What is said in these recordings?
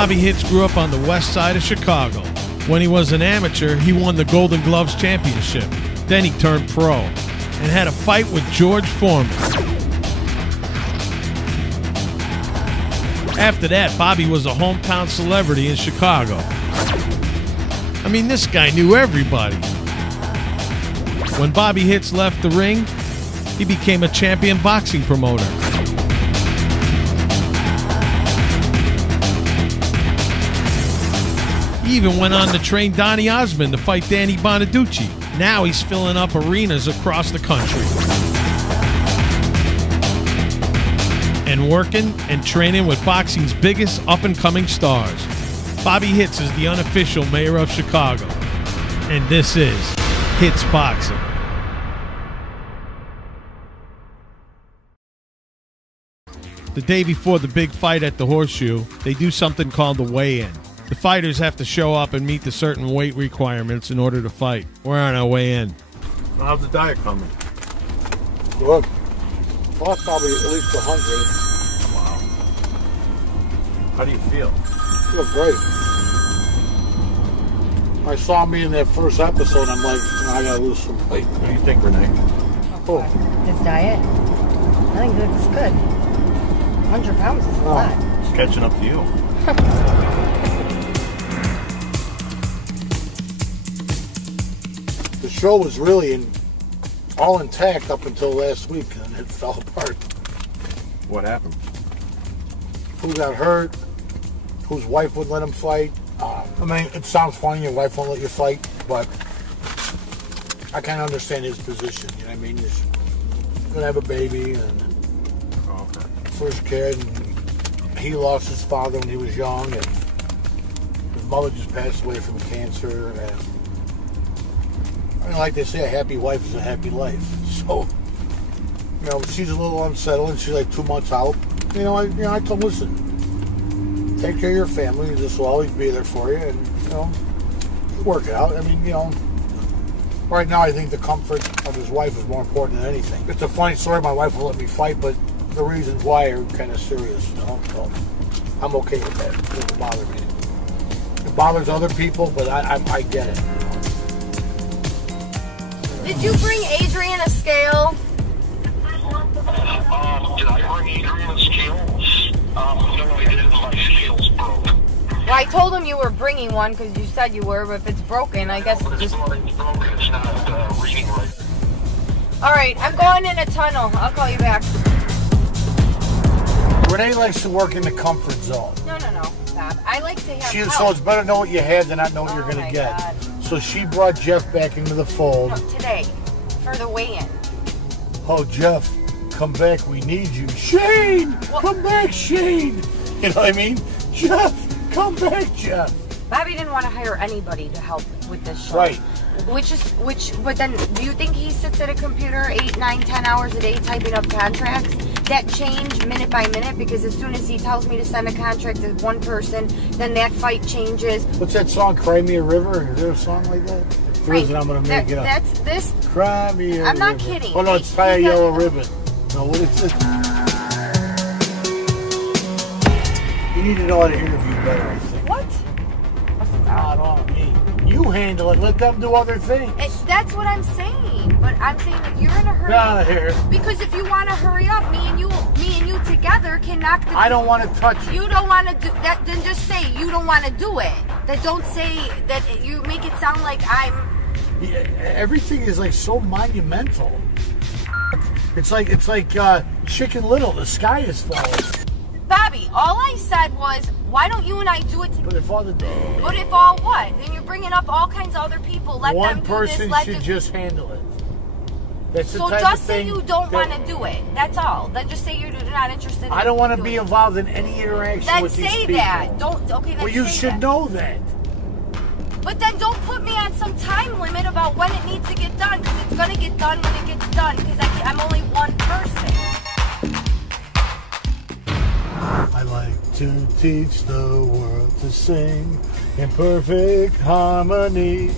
Bobby Hitz grew up on the west side of Chicago. When he was an amateur, he won the Golden Gloves Championship. Then he turned pro and had a fight with George Foreman. After that, Bobby was a hometown celebrity in Chicago. I mean, this guy knew everybody. When Bobby Hitz left the ring, he became a champion boxing promoter. He even went on to train Donny Osmond to fight Danny Bonaducci. Now he's filling up arenas across the country. And working and training with boxing's biggest up-and-coming stars. Bobby Hitz is the unofficial mayor of Chicago. And this is Hitz Boxing. The day before the big fight at the Horseshoe, they do something called the weigh-in. The fighters have to show up and meet the certain weight requirements in order to fight. We're on our way in. How's the diet coming? Good. Lost probably at least 100. Wow. How do you feel? I feel great. I saw me in that first episode, I'm like, I gotta lose some weight. What do you think, Renee? Oh. His diet? I think it's good. 100 pounds is a lot. It's catching up to you. The show was really all intact up until last week, and it fell apart. What happened? Who got hurt? Whose wife wouldn't let him fight? I mean, it sounds funny, your wife won't let you fight, but I kind of understand his position. You know what I mean? He's gonna have a baby, and first kid, and he lost his father when he was young, and his mother just passed away from cancer. And I mean, like they say, a happy wife is a happy life. So, you know, she's a little unsettled, and she's like 2 months out. You know, I told him, listen, take care of your family. This will always be there for you, and you know, work it out. I mean, you know, right now I think the comfort of his wife is more important than anything. It's a funny story. My wife will let me fight, but the reasons why are kind of serious, you know, so I'm okay with that. It doesn't bother me. It bothers other people, but I get it. Did you bring Adrian a scale? Did I bring Adrian a scale? No, I didn't. My scale's broke. Well, I told him you were bringing one because you said you were, but if it's broken, I guess It's just... broken. It's not reading right. All right, I'm going in a tunnel. I'll call you back. Renee likes to work in the comfort zone. No, Bob. I like to have help. So it's better to know what you had than not know what you're going to get. God. So she brought Jeff back into the fold. No, today, for the weigh-in. Oh, Jeff, come back. We need you. Shane, come back, Shane. You know what I mean? Jeff, come back, Jeff. Bobby didn't want to hire anybody to help with this show. Right. But then, do you think he sits at a computer 8, 9, 10 hours a day typing up contracts that change minute by minute? Because as soon as he tells me to send a contract to one person, then that fight changes. What's that song, Cry Me a River? Is there a song like that? If there isn't, I'm going to make it up. That's this. Cry Me a River. I'm not kidding. Oh, no, it's Tie a Yellow Ribbon. No, what is it? You need to know how to interview better, I think. What? Not on me. You handle it. Let them do other things. That's what I'm saying. But I'm saying if you're in a hurry, Not here. because if you want to hurry up, me and you together can knock the. I don't want to touch it. You don't want to do that. Then just say you don't want to do it. That don't say that. You make it sound like I'm. Yeah, everything is like so monumental. It's like Chicken Little. The sky is falling. Bobby, all I said was, why don't you and I do it? But if all the But if all what? Then you're bringing up all kinds of other people. Let one them do person this, should just handle it. That's the so type just of say thing you don't want to do it. That's all. Then just say you're not interested. I don't want to doing be it. involved in any interaction Then with these say people. that. Don't. Okay. Then Well, you say should that. know that. But then don't put me on some time limit about when it needs to get done, because it's going to get done when it gets done, because I'm only one person. I like to teach the world to sing in perfect harmony.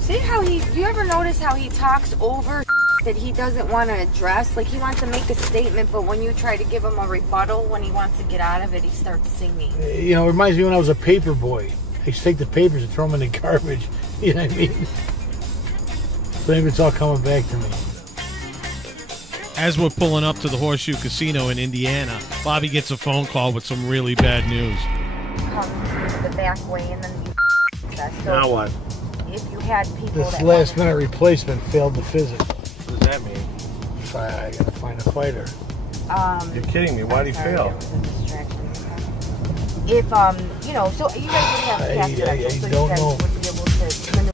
See how do you ever notice how he talks over that he doesn't want to address. Like, he wants to make a statement, but when you try to give him a rebuttal, when he wants to get out of it, he starts singing. You know, it reminds me when I was a paper boy. I used to take the papers and throw them in the garbage. You know what I mean? So maybe it's all coming back to me. As we're pulling up to the Horseshoe Casino in Indiana, Bobby gets a phone call with some really bad news. Comes the back way, and then you so Now what? if you had people This that last minute replacement failed the physics. What does that mean? So I gotta find a fighter. You're kidding me. Why did he fail? If you know, so you guys would have past credentials, so you don't guys know. would be able to maneuver.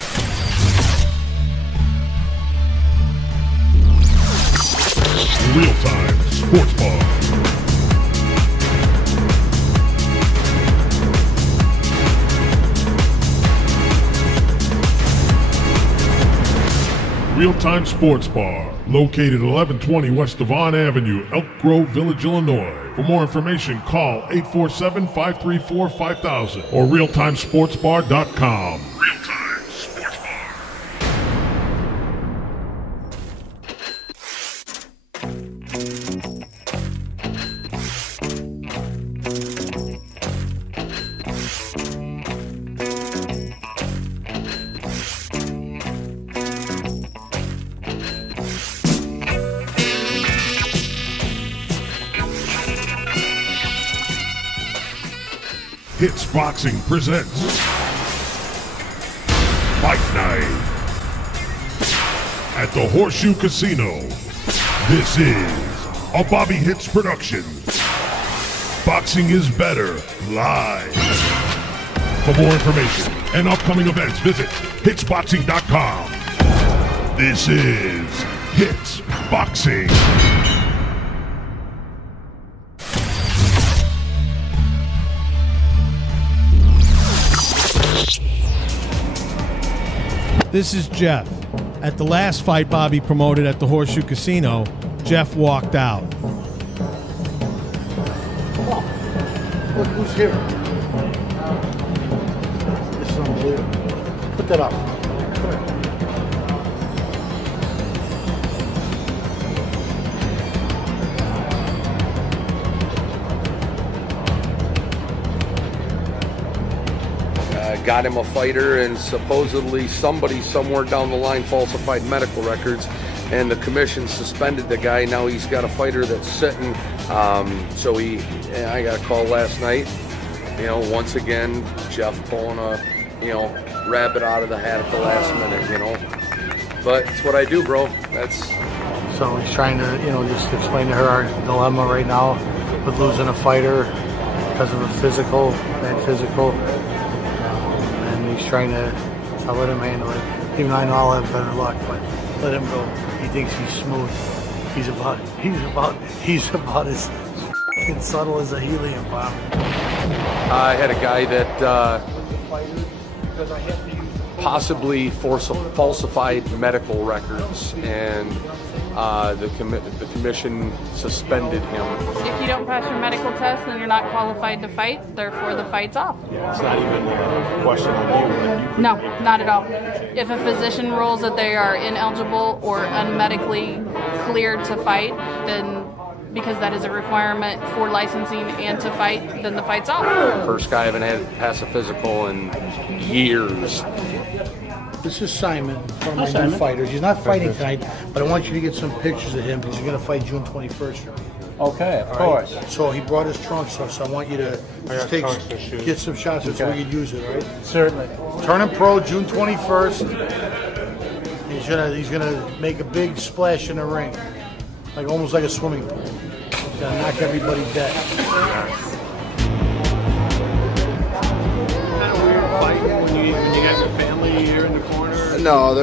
Real-time sports bar. Real-time sports bar, located 1120 West Devon Avenue, Elk Grove Village, Illinois. For more information, call 847-534-5000 or realtimesportsbar.com. Real-time sports bar. Hitz Boxing presents Fight Night at the Horseshoe Casino. This is a Bobby Hitz production. Boxing is better live. For more information and upcoming events, visit hitzboxing.com. This is Hitz Boxing. This is Jeff. At the last fight Bobby promoted at the Horseshoe Casino, Jeff walked out. Oh, look who's here. This is unbelievable. Put that up. Come here. Got him a fighter, and supposedly somebody somewhere down the line falsified medical records, and the commission suspended the guy. Now he's got a fighter that's sitting. So I got a call last night. You know, once again, Jeff pulling a, rabbit out of the hat at the last minute. But it's what I do, bro. That's. So he's trying to, just explain to her our dilemma right now with losing a fighter because of a bad physical. He's trying to, I'll let him handle it. Even though I know I'll have better luck, but let him go. He thinks he's smooth. He's about as subtle as a helium bomb. I had a guy that possibly falsified medical records, and the commission suspended him. If you don't pass your medical test, then you're not qualified to fight. Therefore, the fight's off. Yeah, it's not even a question on you. No, not at all. If a physician rules that they are ineligible or unmedically cleared to fight, then because that is a requirement for licensing and to fight, then the fight's off. First guy I haven't had to pass a physical in years. This is Simon, one of my new fighters. He's not fighting tonight, but I want you to get some pictures of him because he's going to fight June 21st for me. Okay, of course. course. So he brought his trunk stuff, so I want you to just get some shots of where you'd use it, all right? Certainly. Turning pro June 21st. He's gonna make a big splash in the ring, almost like a swimming pool. He's gonna knock everybody dead. When you got your family here in the corner? No,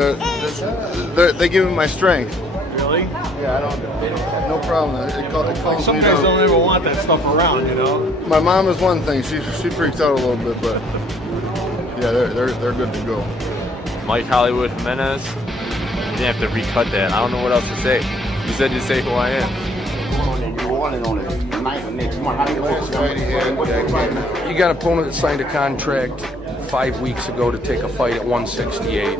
they give me my strength. Really? Yeah, I don't. No problem. It calms Some me guys down. don't ever want that stuff around, My mom is one thing. She freaks out a little bit, but yeah, they're good to go. Mike Hollywood Jimenez. You didn't have to recut that. I don't know what else to say. You said you'd say who I am. You got an opponent that signed a contract 5 weeks ago to take a fight at 168.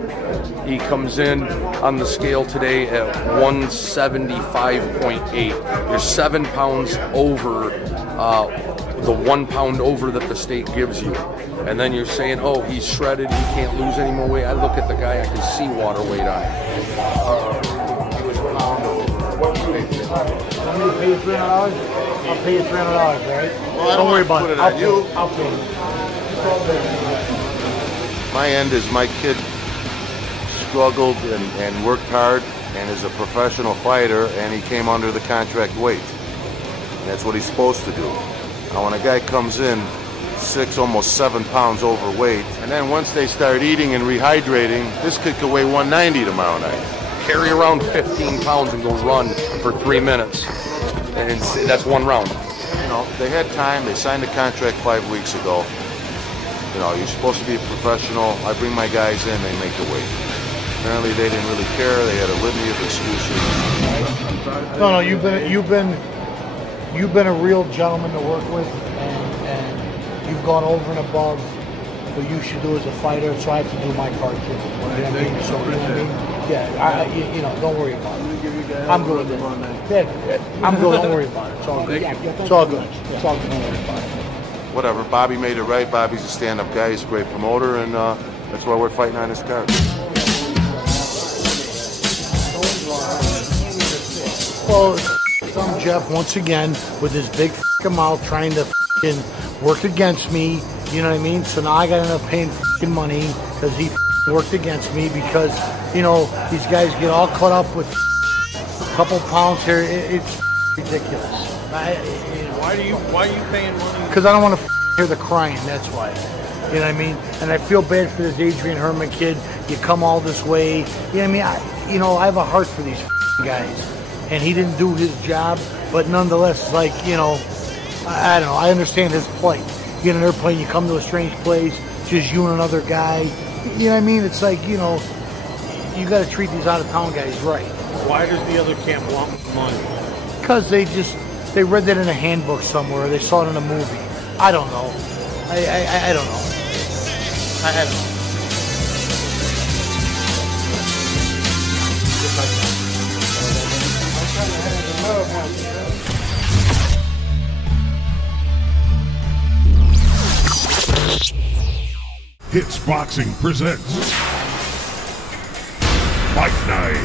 He comes in on the scale today at 175.8. You're 7 pounds over the 1 pound over that the state gives you. And then you're saying, oh, he's shredded, he can't lose any more weight. I look at the guy, I can see water weight on him. Want me to pay you $300? I'll pay you $300, right? Well, I don't worry want to about put it. it on you. I'll pay you. My end is my kid struggled and worked hard and is a professional fighter, and he came under the contract weight. And that's what he's supposed to do. Now, when a guy comes in 6, almost 7 pounds overweight, and then once they start eating and rehydrating, this kid could weigh 190 tomorrow night. Carry around 15 pounds and go run for 3 minutes. And that's 1 round. You know, they had time. They signed the contract 5 weeks ago. You know, you're supposed to be a professional. I bring my guys in, they make the weight. Apparently, they didn't really care. They had a litany of excuses. No, you've been a real gentleman to work with, and you've gone over and above what you should do as a fighter. So I have to do my part too. You know what I mean? So you know what I mean? Yeah, you know, don't worry about it. I'm good with it. Yeah, I'm good. Don't worry about it. It's all good. It's all good. It's all good. Don't worry about it. Whatever. Bobby made it right. Bobby's a stand-up guy. He's a great promoter, and that's why we're fighting on his card. Well, some Jeff once again with his big mouth trying to work against me. You know what I mean? So now I got to end up paying money because he worked against me, because you know these guys get all caught up with a couple pounds here. It's ridiculous. Why are you paying money? Because I don't want to hear the crying. That's why. You know what I mean? And I feel bad for this Adrian Herman kid. You come all this way. You know what I mean? I have a heart for these guys. And he didn't do his job, but nonetheless, like, you know, I don't know. I understand his plight. You get an airplane, you come to a strange place, just you and another guy. You know what I mean? It's like, you know, you got to treat these out-of-town guys right. Why does the other camp want money? Because they read that in a handbook somewhere, or they saw it in a movie. I don't know. I don't know. I don't know. Hitz Boxing presents Fight Night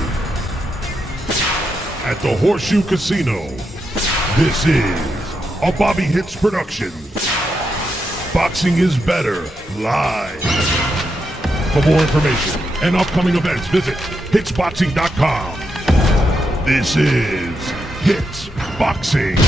at the Horseshoe Casino. This is a Bobby Hitz production. Boxing is better live. For more information and upcoming events, visit hitzboxing.com. This is Hitz Boxing.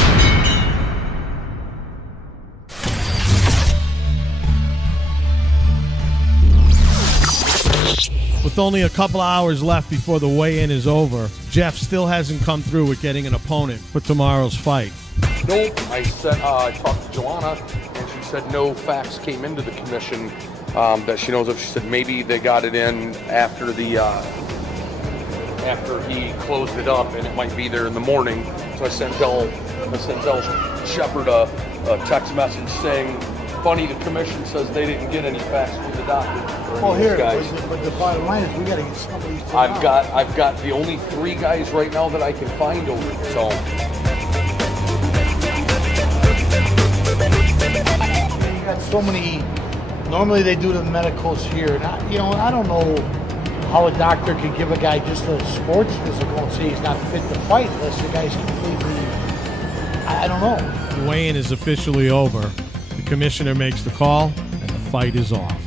With only a couple hours left before the weigh-in is over, Jeff still hasn't come through with getting an opponent for tomorrow's fight. Nope. I talked to Joanna, and she said no facts came into the commission that she knows of. She said maybe they got it in after after he closed it up, and it might be there in the morning. So I sent Del Shepard a text message saying, funny, the commission says they didn't get any facts from the doctor. Well, here, but the bottom line is we got to get somebody. I've got the only 3 guys right now that I can find over there. So you got so many. Normally they do the medicals here, and I don't know how a doctor could give a guy just a sports physical and say he's not fit to fight unless the guy's completely. I don't know. The weigh-in is officially over. The commissioner makes the call, and the fight is off.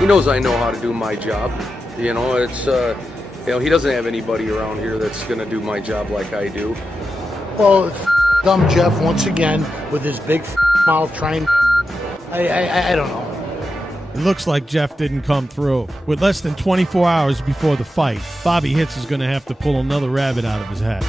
he knows I know how to do my job. You know, it's he doesn't have anybody around here that's gonna do my job like I do. Well, dumb Jeff once again with his big mouth trying. I don't know. It looks like Jeff didn't come through. With less than 24 hours before the fight, Bobby Hitz is going to have to pull another rabbit out of his hat.